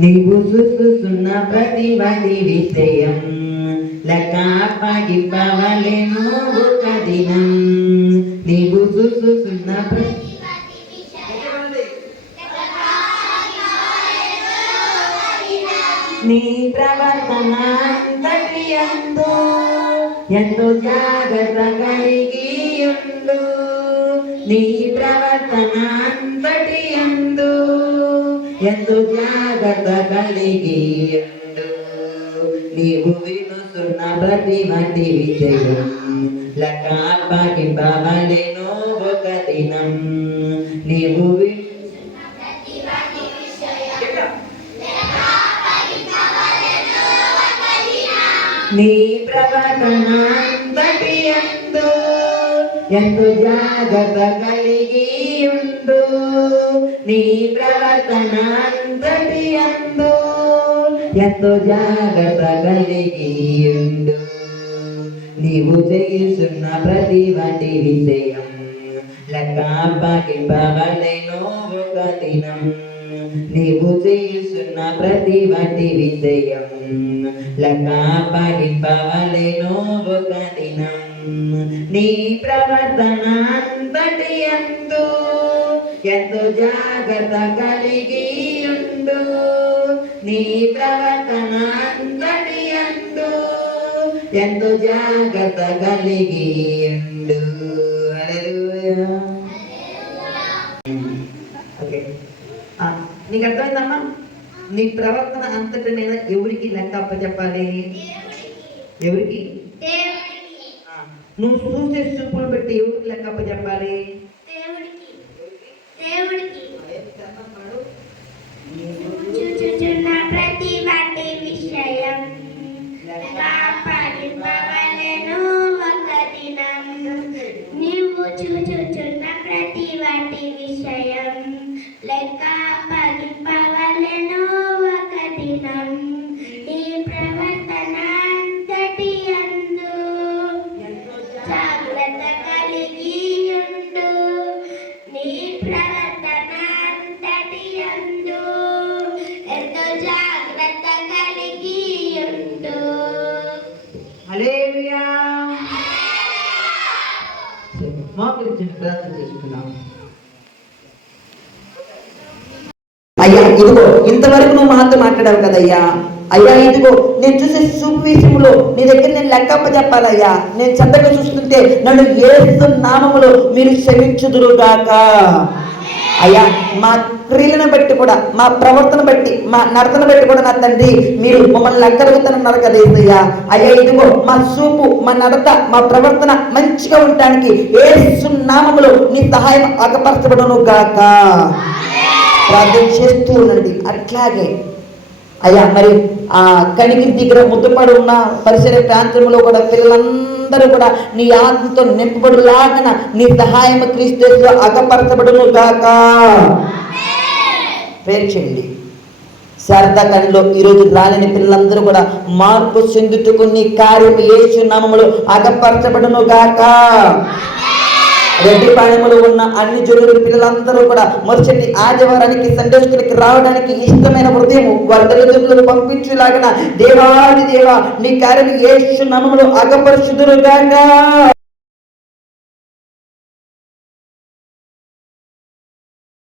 నీవు చూస్తున్న ప్రతి వాటి విషయం లెక్క అప్పగిప్పవలెను ఒక దినం. నీవు చూస్తున్న నీ ప్రవర్తన అంతటి ఎంతో జాగ్రత్త కలిగి ఉండు. నీ ప్రవర్తన అంతటి ఎంతో జాగ్రత్త కలిగి ఉండు. నీవు వినుతున్న ప్రతి మటి విజయం లెక్క అప్పగింపవలెను ఒక దినం. నీవు నీ ప్రవర్తన అంతటి ఎంతో జాగ్రత్త కలిగి ఉండు. నీ ప్రవర్తన అంతటి ఎంతో జాగ్రత్త కలిగి ఉండు. నీవు చేస్తున్న ప్రతి వాటి విషయం లెక్క అప్పగింపవలెను ఒక దినం. నీవు చేస్తున్న ప్రతి వాటి విషయం లెక్క అప్పగింపవలెను ఒక దినం. నీ ప్రవర్తన అంతటి ఎంతో జాగ్రత్త కలిగి ఉండు. నీ ప్రవర్తన అంతటి ఎంతో జాగ్రత్త కలిగి ఉండు. హల్లెలూయా. ఓకే, నీకు అర్థమైందమ్మా? నీ ప్రవర్తన అంతటి మీద ఎవరికి లెక్క అప్పచెప్పాలి? ఎవరికి? నువ్వు చూసే చూపులు పెట్టి ఎవరికి లెక్క అప్పచెప్పాలి? ప్రతి వాటి విషయం అప్పగింపవలెను ఒక దినం. నీవు చూచుచున్న ప్రతి వాటి విషయం లెక్క అప్పగింపవలెను ఒక దినం. ఈ ప్రవర్తన అంతటి జాగ్రత్త కలిగి ఉండు. నీ ప్రవర్తన అంతటి ఎంతో జాగ్రత్త కలిగి ఉండు. హల్లెలూయా. మోకరించి ప్రార్థన చేసుకున్నాం. అయ్యా ఇదిగో ఇంతవరకు నువ్వు మాతో మాట్లాడావు కదయ్యా. అయ్యా ఇదిగో నేను చూసే చూపు విషయంలో నీ దగ్గర నేను లెక్కప్ప చెప్పాలయ్యా. నేను చెడ్డగా చూస్తుంటే నన్ను యేసు నామములో మీరు క్షమించుదురుగాక. అయ్యా మా క్రియలను బట్టి కూడా, మా ప్రవర్తన బట్టి, మా నడతన బట్టి కూడా నా తండ్రి మీరు మమ్మల్ని లెక్కలుగుతున్నారు కదా యేసయ్యా. అయ్యా ఇదిగో మా చూపు, మా నడత, మా ప్రవర్తన మంచిగా ఉండటానికి యేసు నామములో నీ సహాయం అగపరచబడును గాక. ప్రార్థన చేస్తూ ఉండండి. అట్లాగే అయ్యా మరి ఆ కనిగిరి దగ్గర ముద్దుపడి ఉన్న పరిసర ప్రాంతంలో కూడా పిల్లలందరూ కూడా నీ ఆత్మతో నింపబడులాగన నీ సహాయం క్రీస్తులో అగపరచబడును గాక. ప్రేక్షండి శారదాకాండలో ఈరోజు రాలేని పిల్లలందరూ కూడా మార్పు చెందుటకు నీ కార్యం యేసు నామములో అగపరచబడును గాక. రెడ్డిపాళెంలో ఉన్న అన్ని జనుల పిల్లలందరూ కూడా మరుసటి ఆదివారానికి సండే స్కూల్కి రావడానికి ఇష్టమైన హృదయం వారి తల్లిదండ్రులను పంపించులాగన దేవాది దేవ నీ కార్యం యేసు నామములో అగపరచుదురుగాక.